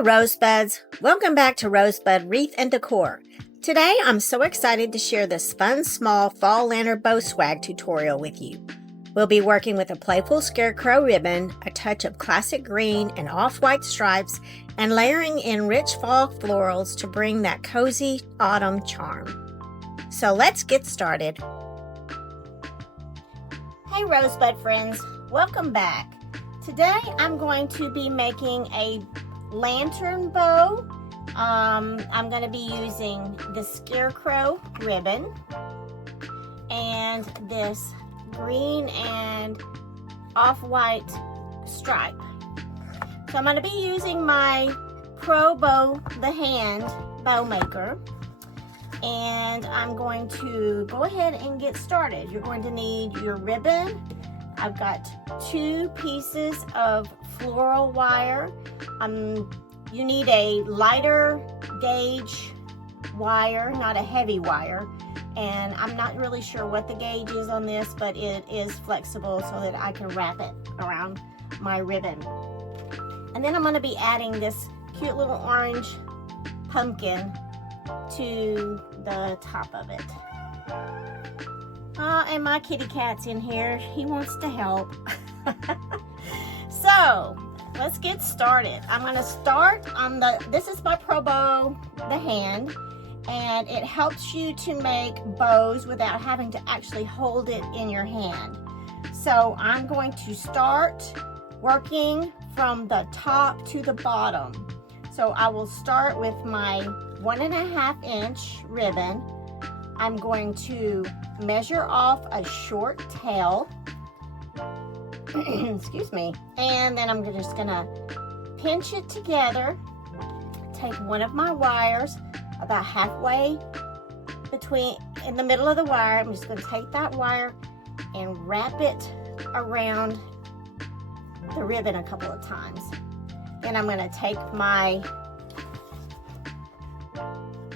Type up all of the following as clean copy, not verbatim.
Hello Rosebuds, welcome back to Rosebud Wreath and Decor. Today I'm so excited to share this fun small fall lantern bow swag tutorial with you. We'll be working with a playful scarecrow ribbon, a touch of classic green and off-white stripes, and layering in rich fall florals to bring that cozy autumn charm. So let's get started. Hey Rosebud friends, welcome back. Today I'm going to be making a lantern bow. I'm going to be using the Scarecrow ribbon and this green and off-white stripe. So I'm going to be using my Pro Bow the Hand bow maker, and I'm going to go ahead and get started. You're going to need your ribbon. I've got 2 pieces of floral wire. You need a lighter gauge wire, not a heavy wire. And I'm not really sure what the gauge is on this, but it is flexible so that I can wrap it around my ribbon. And then I'm going to be adding this cute little orange pumpkin to the top of it. And my kitty cat's in here. He wants to help. So let's get started. I'm going to start on this is my Pro Bow the Hand, and it helps you to make bows without having to actually hold it in your hand. So I'm going to start working from the top to the bottom. So I will start with my 1.5 inch ribbon. I'm going to measure off a short tail. Excuse me. And then I'm just gonna pinch it together. Take one of my wires about halfway in the middle of the wire. I'm just gonna take that wire and wrap it around the ribbon a couple of times. Then I'm gonna take my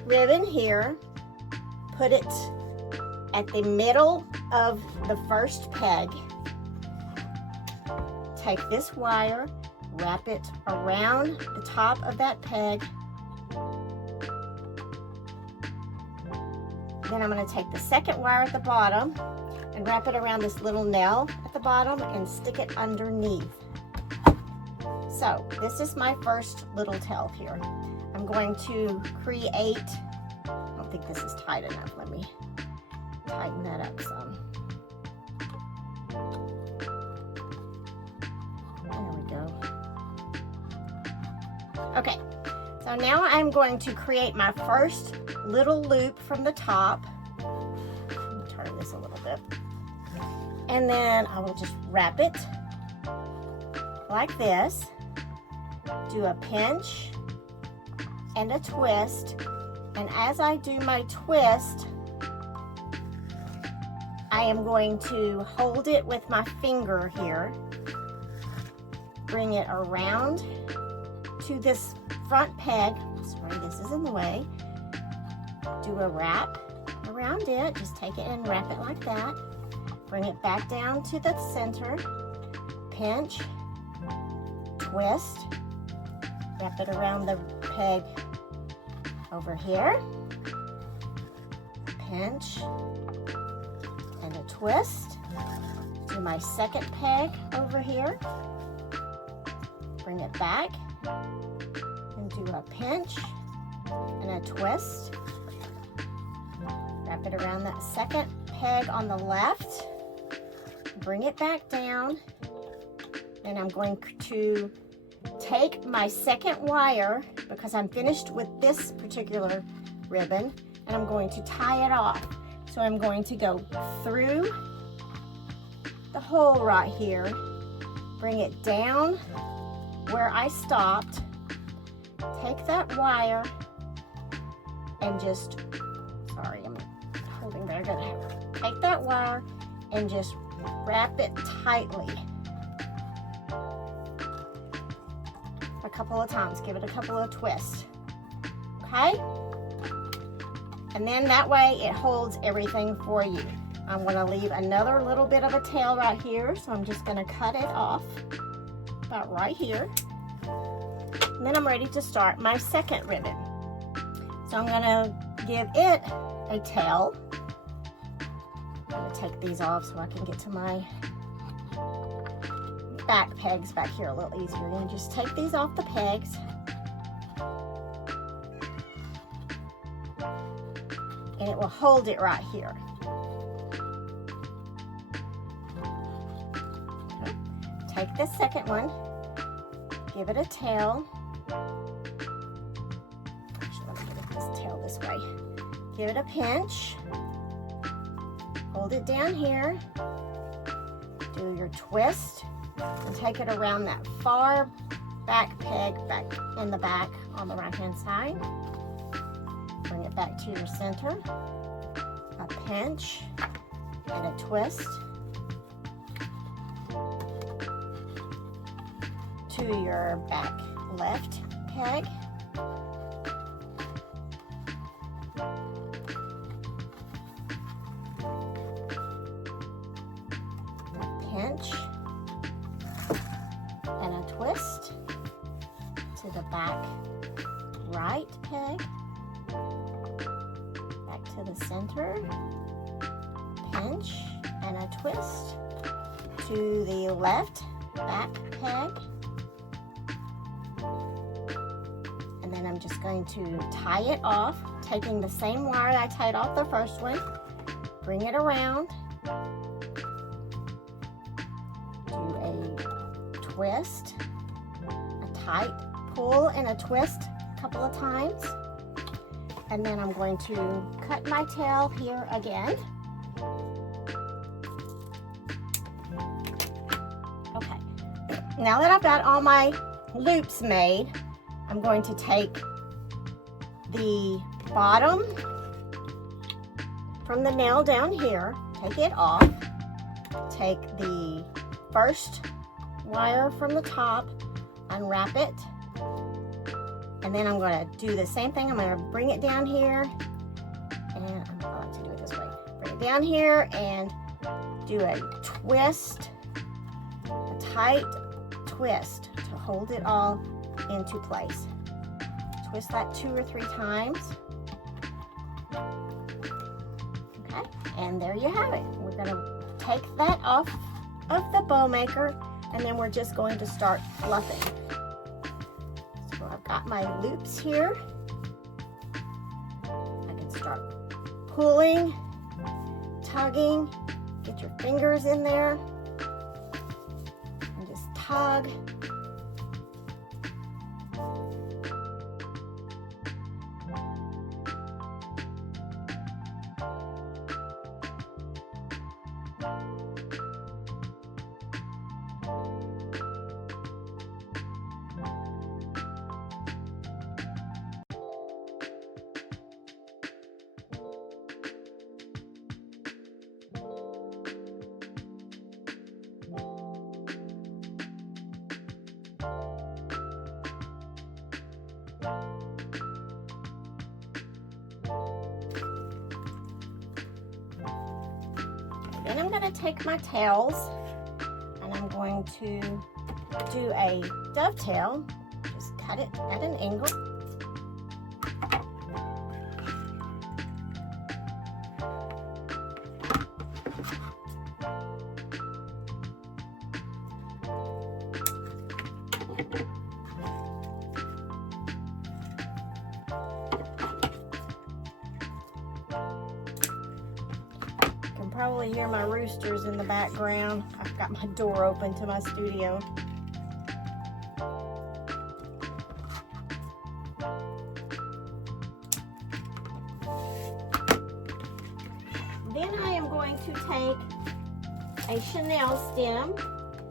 ribbon here, put it at the middle of the first peg. Take this wire, wrap it around the top of that peg. Then I'm going to take the second wire at the bottom and wrap it around this little nail at the bottom and stick it underneath. So this is my first little tail here. I'm going to create, I don't think this is tight enough. Let me tighten that up some. Okay, so now I'm going to create my first little loop from the top. Let me turn this a little bit. And then I will just wrap it like this. Do a pinch and a twist. And as I do my twist, I am going to hold it with my finger here. Bring it around to this front peg. Sorry, this is in the way. Do a wrap around it. Just take it and wrap it like that. Bring it back down to the center. Pinch, twist, wrap it around the peg over here. Pinch and a twist. Do my second peg over here. Bring it back and do a pinch and a twist. Wrap it around that second peg on the left. Bring it back down. And I'm going to take my second wire, because I'm finished with this particular ribbon, and I'm going to tie it off. So I'm going to go through the hole right here, bring it down where I stopped, take that wire and just, sorry, I'm holding there, I'm gonna take that wire and just wrap it tightly a couple of times, give it a couple of twists, okay? And then that way it holds everything for you. I'm gonna leave another little bit of a tail right here, so I'm just gonna cut it off about right here. And then I'm ready to start my second ribbon. So I'm gonna give it a tail. I'm gonna take these off so I can get to my back pegs back here a little easier. And just take these off the pegs. And it will hold it right here. Okay. Take the second one, give it a tail. Actually, let me get this tail this way. Give it a pinch. Hold it down here. Do your twist and take it around that far back peg back in the back on the right hand side. Bring it back to your center, a pinch and a twist to your back left peg. A pinch and a twist to the back right peg. To the center, pinch and a twist to the left back peg, and then I'm just going to tie it off, taking the same wire I tied off the first one, bring it around, do a twist, a tight pull and a twist a couple of times. And then I'm going to cut my tail here again. Okay, now that I've got all my loops made, I'm going to take the bottom from the nail down here, take it off, take the first wire from the top, unwrap it, and then I'm going to do the same thing. I'm going to bring it down here, and I like to do it this way. Bring it down here and do a twist, a tight twist to hold it all into place. Twist that 2 or 3 times. Okay, and there you have it. We're going to take that off of the bow maker, and then we're just going to start fluffing. I've got my loops here. I can start pulling, tugging, get your fingers in there, and just tug. Then I'm going to take my tails and I'm going to do a dovetail. Just cut it at an angle. Probably hear my roosters in the background. I've got my door open to my studio. Then I am going to take a chenille stem.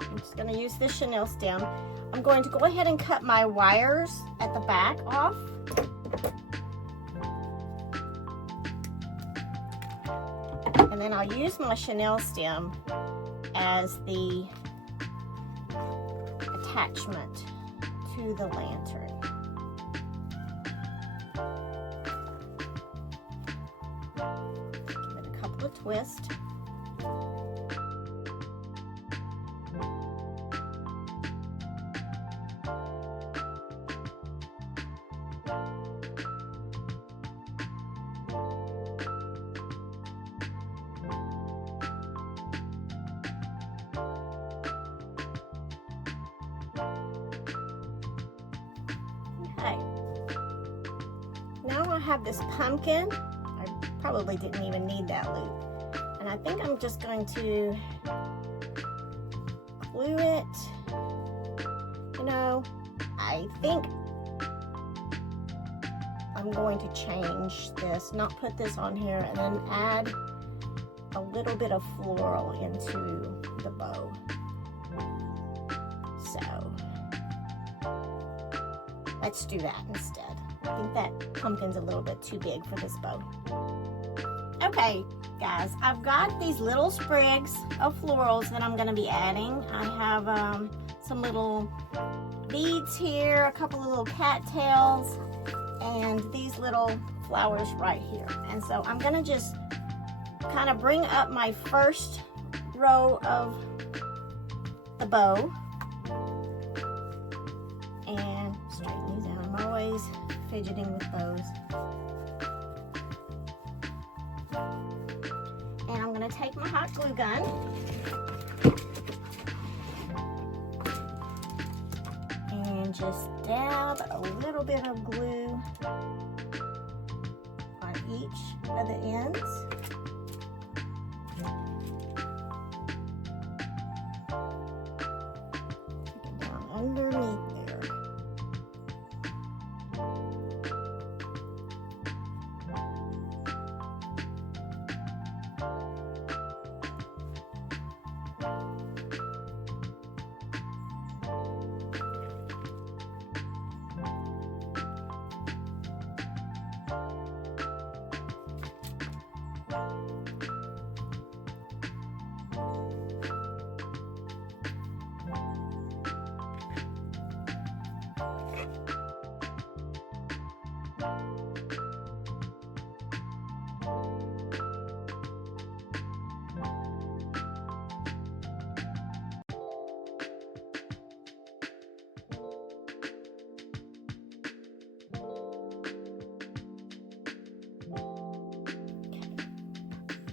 I'm just going to use this chenille stem. I'm going to go ahead and cut my wires at the back off. And then I'll use my chenille stem as the attachment to the lantern. Give it a couple of twists. have this pumpkin. I probably didn't even need that loop. And I think I'm just going to glue it. You know, I think I'm going to change this, not put this on here, and then add a little bit of floral into the bow. So let's do that instead. I think that pumpkin's a little bit too big for this bow. Okay, guys, I've got these little sprigs of florals that I'm going to be adding. I have some little beads here, a couple of little cattails, and these little flowers right here. And so I'm going to just kind of bring up my first row of the bow and straighten these out. I'm always fidgeting with bows. And I'm going to take my hot glue gun and just dab a little bit of glue on each of the ends. Take it down underneath there.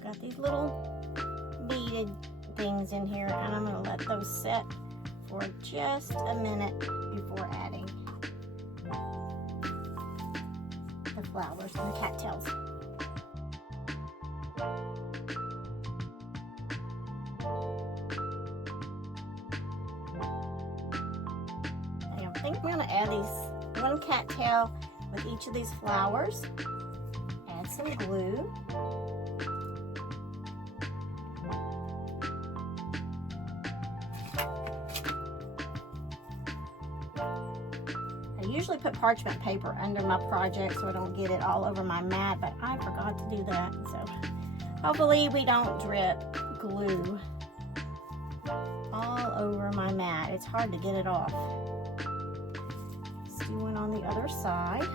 Got these little beaded things in here, and I'm going to let those set for just a minute before adding the flowers and the cattails. I think I'm going to add one cattail with each of these flowers. Add some glue. I usually put parchment paper under my project so I don't get it all over my mat, but I forgot to do that. So hopefully we don't drip glue all over my mat. It's hard to get it off. Let's do one on the other side.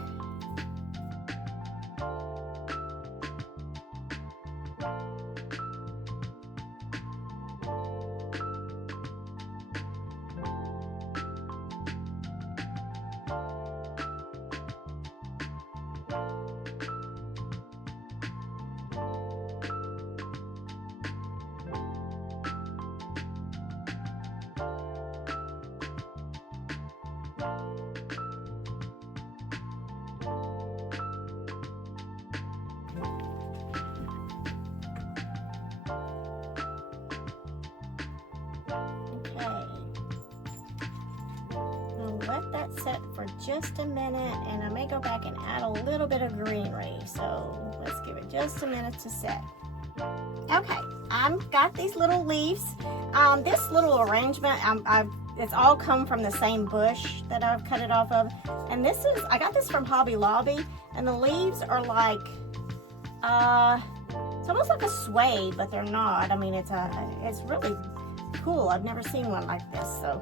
Let that set for just a minute, and I may go back and add a little bit of greenery, so let's give it just a minute to set. Okay, I've got these little leaves. This little arrangement, it's all come from the same bush that I've cut it off of, and I got this from Hobby Lobby, and the leaves are like, it's almost like a suede, but they're not. I mean, it's really cool. I've never seen one like this, so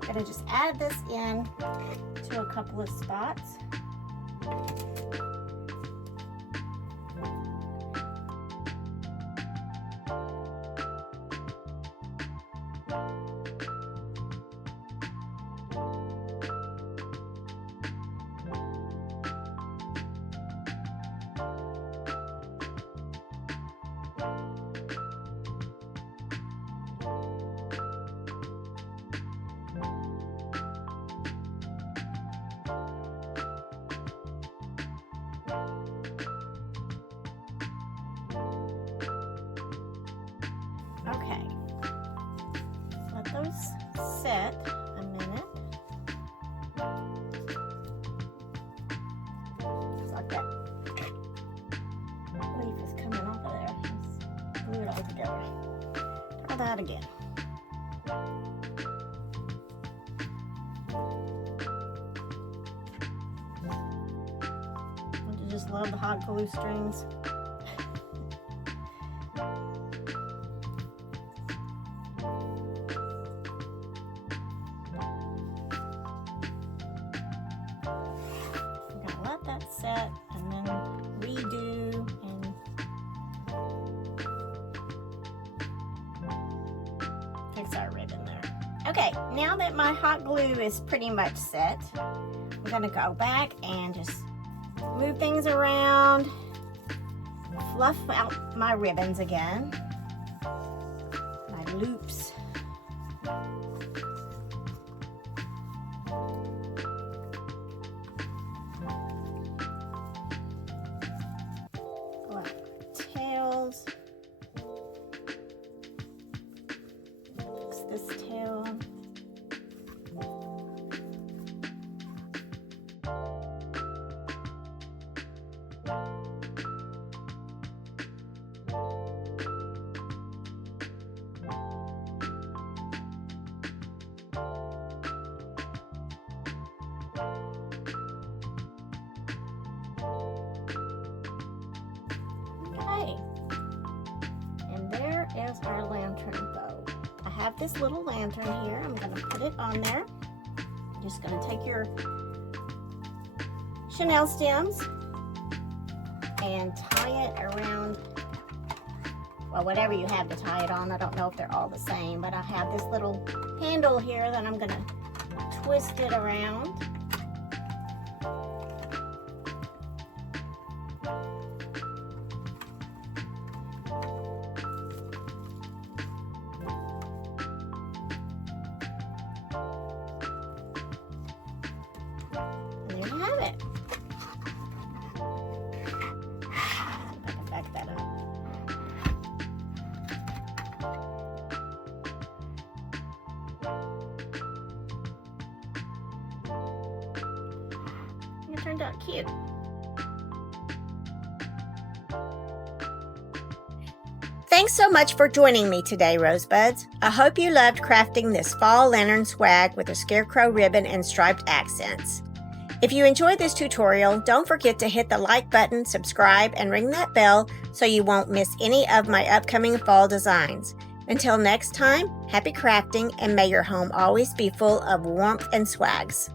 I'm gonna just add this in to a couple of spots. together. Try that again. Don't you just love the hot glue strings? Let that set and then redo and fix our ribbon there. Okay, now that my hot glue is pretty much set, I'm gonna go back and just move things around, fluff out my ribbons again, my loops. Tails. Fix this tail. And there is our lantern bow. I have this little lantern here. I'm going to put it on there. I'm just going to take your chenille stems and tie it around, well, whatever you have to tie it on. I don't know if they're all the same, but I have this little handle here that I'm going to twist it around. And there you have it. See if I can back that up. It turned out cute. Thanks so much for joining me today, Rosebuds. I hope you loved crafting this fall lantern swag with a scarecrow ribbon and striped accents. If you enjoyed this tutorial, don't forget to hit the like button, subscribe, and ring that bell so you won't miss any of my upcoming fall designs. Until next time, happy crafting, and may your home always be full of warmth and swags.